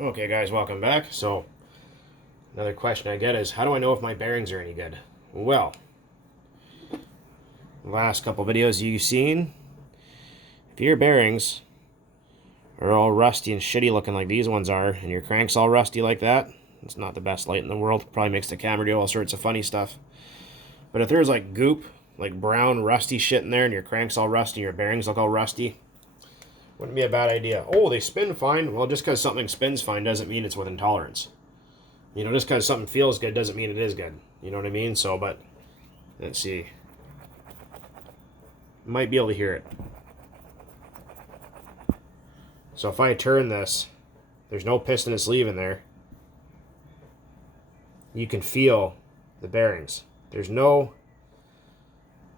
Okay guys, welcome back. So another question I get is, how do I know if my bearings are any good? Well, the last couple videos you've seen, if your bearings are all rusty and shitty looking like these ones are, and your crank's all rusty like that, it's not the best light in the world. Probably makes the camera do all sorts of funny stuff. But if there's like goop, like brown rusty shit in there, and your crank's all rusty and your bearings look all rusty, wouldn't be a bad idea. Oh, they spin fine. Well, just because something spins fine doesn't mean it's within tolerance. You know, just because something feels good doesn't mean it is good. You know what I mean? So, but, let's see. Might be able to hear it. So if I turn this, there's no piston and sleeve in there. You can feel the bearings. There's no,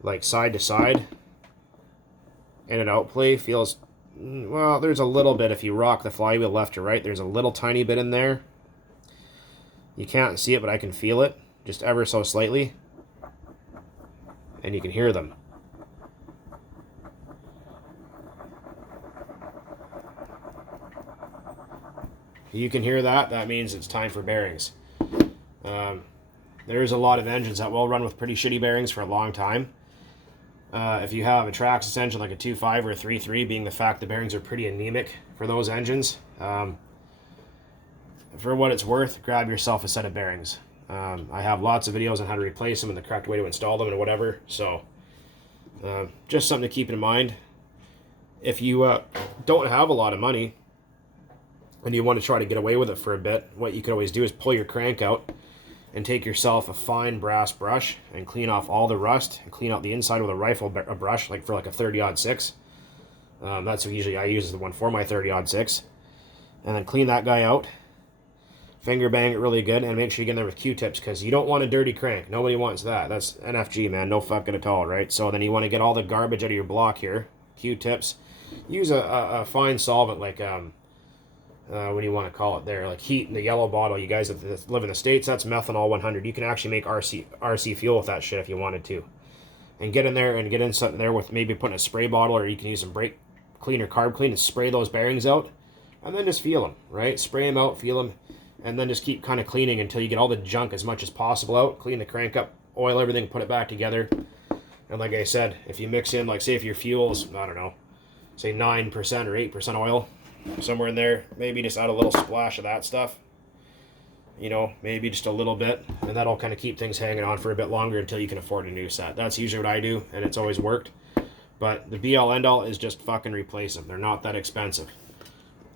like, side to side. In and out play feels, well, there's a little bit. If you rock the flywheel left to right, there's a little tiny bit in there. You can't see it, but I can feel it, just ever so slightly. And you can hear them. You can hear that. That means it's time for bearings. There's a lot of engines that will run with pretty shitty bearings for a long time. If you have a Traxxas engine like a 2.5 or a 3.3, being the fact the bearings are pretty anemic for those engines, for what it's worth, grab yourself a set of bearings. I have lots of videos on how to replace them and the correct way to install them and whatever. So just something to keep in mind. If you don't have a lot of money and you want to try to get away with it for a bit, what you could always do is pull your crank out and take yourself a fine brass brush and clean off all the rust and clean out the inside with a rifle brush, like for like a 30-06. That's what usually I use as the one for my 30-06. And then clean that guy out. Finger bang it really good and make sure you get in there with Q-tips, because you don't want a dirty crank. Nobody wants that. That's NFG, man. No fucking at all, right? So then you want to get all the garbage out of your block here. Q-tips. Use a fine solvent like, what do you want to call it there? Like heat in the yellow bottle. You guys that live in the States, that's methanol 100. You can actually make RC fuel with that shit if you wanted to. And get in there and get in something there with maybe putting a spray bottle, or you can use some brake clean or carb clean and spray those bearings out. And then just feel them, right? Spray them out, feel them. And then just keep kind of cleaning until you get all the junk as much as possible out. Clean the crank up, oil everything, put it back together. And like I said, if you mix in, like say if your fuel's, I don't know, say 9% or 8% oil, somewhere in there, maybe just add a little splash of that stuff. You know, maybe just a little bit. And that'll kind of keep things hanging on for a bit longer until you can afford a new set. That's usually what I do, and it's always worked. But the be-all end-all is just fucking replace them. They're not that expensive.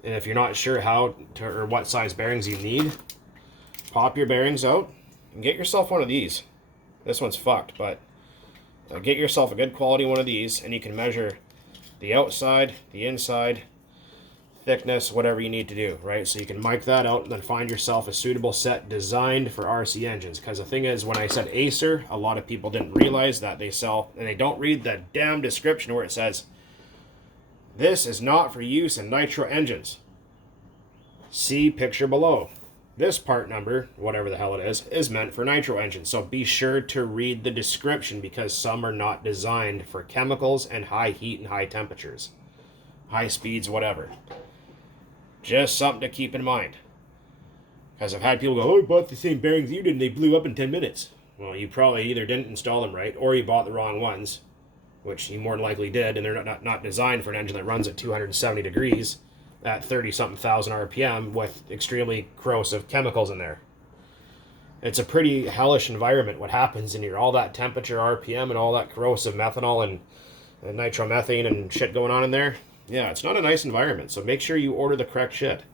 And if you're not sure how to, or what size bearings you need, pop your bearings out and get yourself one of these. This one's fucked, but get yourself a good quality one of these, and you can measure the outside, the inside, thickness, whatever you need to do, right? So you can mic that out and then find yourself a suitable set designed for RC engines. Because the thing is, when I said Acer, a lot of people didn't realize that they sell, and they don't read the damn description where it says, "This is not for use in nitro engines. See picture below. This part number, whatever the hell it is meant for nitro engines." So be sure to read the description, because some are not designed for chemicals and high heat and high temperatures. High speeds, whatever. Just something to keep in mind. Because I've had people go, "Oh, I bought the same bearings you did and they blew up in 10 minutes. Well, you probably either didn't install them right, or you bought the wrong ones, which you more than likely did, and they're not designed for an engine that runs at 270 degrees at 30-something thousand RPM with extremely corrosive chemicals in there. It's a pretty hellish environment what happens in here. All that temperature, RPM, and all that corrosive methanol and nitromethane and shit going on in there. Yeah, it's not a nice environment, so make sure you order the correct shit.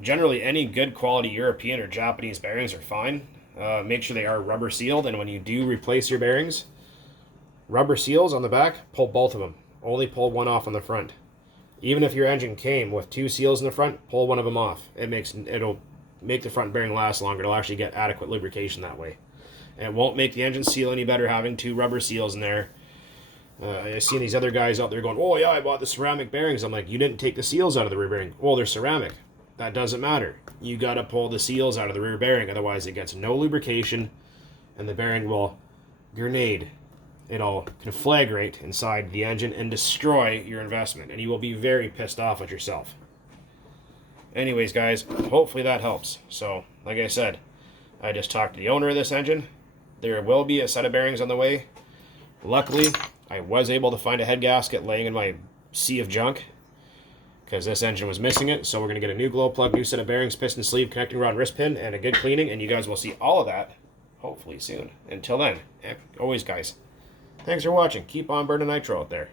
Generally, any good quality European or Japanese bearings are fine. Make sure they are rubber sealed, and when you do replace your bearings, rubber seals on the back, pull both of them. Only pull one off on the front. Even if your engine came with 2 seals in the front, pull one of them off. It'll make the front bearing last longer. It'll actually get adequate lubrication that way. And it won't make the engine seal any better having 2 rubber seals in there. I've seen these other guys out there going, "Oh yeah, I bought the ceramic bearings." I'm like, you didn't take the seals out of the rear bearing. Well, they're ceramic. That doesn't matter. You gotta pull the seals out of the rear bearing, otherwise it gets no lubrication and the bearing will grenade. It'll conflagrate inside the engine and destroy your investment, and you will be very pissed off at yourself. anyways, guys, hopefully that helps. So, like I said, I just talked to the owner of this engine. There will be a set of bearings on the way. Luckily, I was able to find a head gasket laying in my sea of junk because this engine was missing it. So we're going to get a new glow plug, new set of bearings, piston sleeve, connecting rod, wrist pin, and a good cleaning. And you guys will see all of that hopefully soon. Until then, always, guys, thanks for watching. Keep on burning nitro out there.